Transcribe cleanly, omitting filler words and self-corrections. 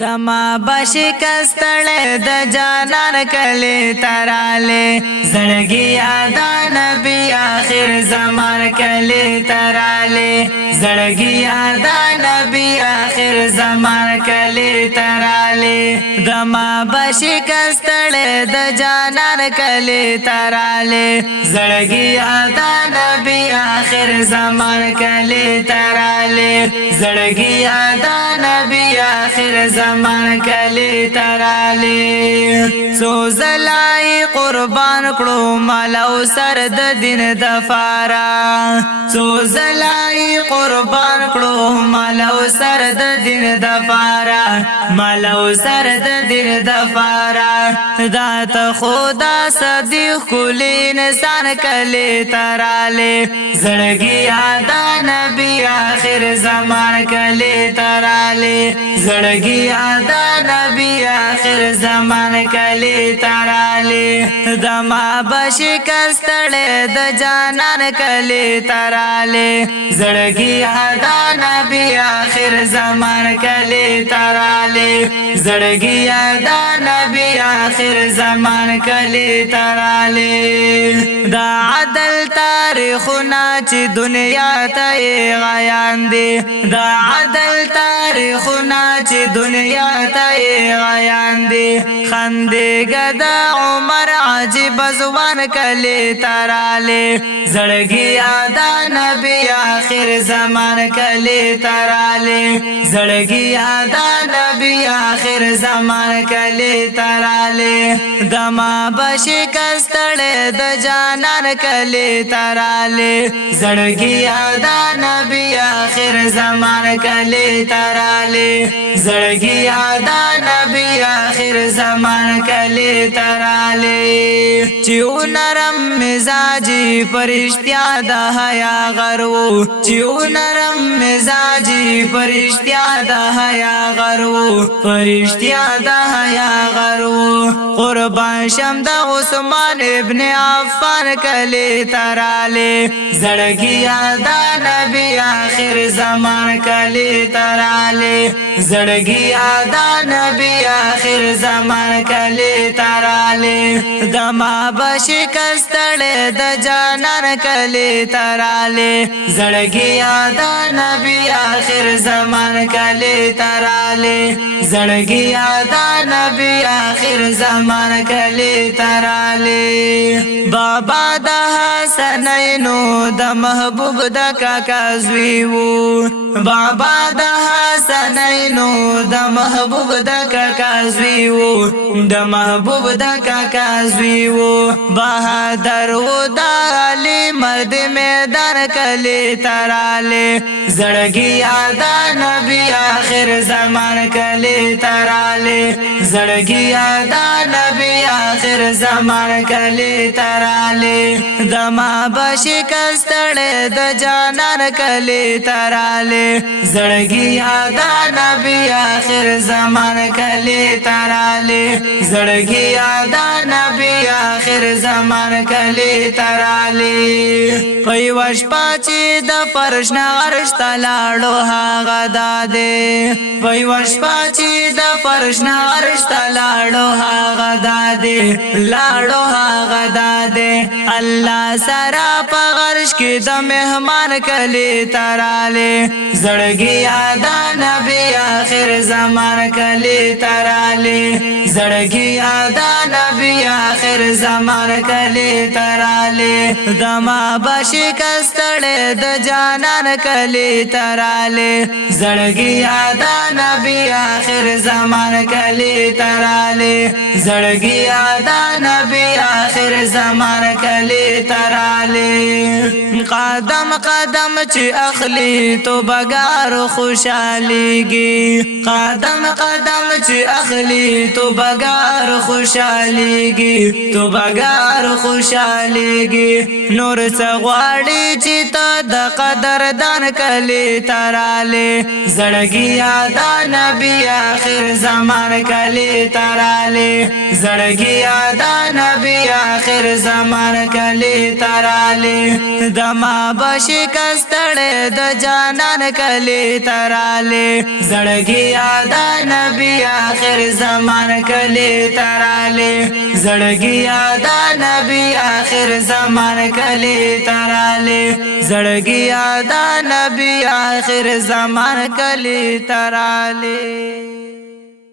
دما بشکستړې د جانان کلی تراله زړګي یادا نبی آخر زمان کلی تراله زړګي یادا نبی آخر زمان کلی تراله دما بشکستړې د جانان کلی تراله زړګي یادا نبی آخر زمان کلی تراله زړګي یادا نبی آخر زمان کلی ترالی سو زلائی قربان کړو مال او سر د دین د فارا سو زلائی قربان کړو مال او سر د دین د فارا مال او سر د دین د فارا ذات خدا صدیق کلی انسان کلی ترالی زړګي یادا نبی آخر زمان کلی ترالی زړګي یادا نبی آخر زمان کلی ترالی دما بشکستړې د جانان کلی ترالی زړګي یادا نبی آخر زمان کلی ترالی زړګي یادا نبی آخر زمان کلی ترالی دا عدل تاریخونه چې دنیا ته غیان دي دا عدل تاریخونه چې دنیا ته غیان دي خندې ګدا عمر عجیب زوان کلی تراله زړګي یادا نبی آخر زمان کلی تراله زړګي یادا نبی آخر زمان کلی تراله دما بشکستړې د جانان کلی تراله زړګي یادا نبی آخر زمان کلی تراله زړګي یادا نبی آخر زمان کلی تراله چې نرم مزاجي پرشتیا د حیا غرو چې نرم مزاجي پرشتیا د حیا غرو پرشتیا د حیا غرو قربان شم د عثمان ابن عفان کلی تراله زړګي یادا نبی آخر زمان کلی تراله زړګي یادا نبی آخر زمان کلی تراله دما بشکستړې د جانان کلی تراله زړګي یادا نبی آخر زمان کلی تراله زړګي یادا نبی آخر زمان کلی تراله بابا د حسنینو د محبوب د کاکا زوی وو بابا د حسنینو د محبوب د کاکا زوی وو د محبوب د کاکا زوی وو بہادر و د علی مرد میدان کلی تراله زړګي یادا نبی آخر زمان کلی تراله زړګي یادا نبی آخر زمان کلی تراله دما بشکستړې د جانان کلی تراله زړګي یادا نبی آخر زمان کلی تراله زړګي یادا نبی آخر زمان کلی تراله پيوش پاچی د فرش نه عرش تلاړو هغه داده پيوش پاچی د فرش نه عرش تلاړو هغه داده لاړو هغه داده الله سره په عرش کې د مهمان کلی تراله زړګي یادا نبی آخر زمان کلی تراله زړګي یادا نبی آخر زمان کلی تراله دما بشکستړې د جانان کلی تراله زړګي یادا نبی آخر زمان کلی تراله زړګي یادا نبی آخر زمان کلی تراله قدم قدم چې اخلي تو بګار خوشاليږي قدم قدم چې اخلي تو بګار خوشاليږي تو بګار خوشاليږي نور څغواړي چې ته د قدر دان کلی تراله زړګي یادا نبی آخر زمان کلی تراله زړګي یادا نبی آخر زمان کلی تراله زما بشکستړې د جانان کلی تراله زړګي یادا نبی آخر زمان کلی تراله زړګي یادا نبی آخر زمان کلی تراله زړګي یادا نبی آخر زمان کلی تراله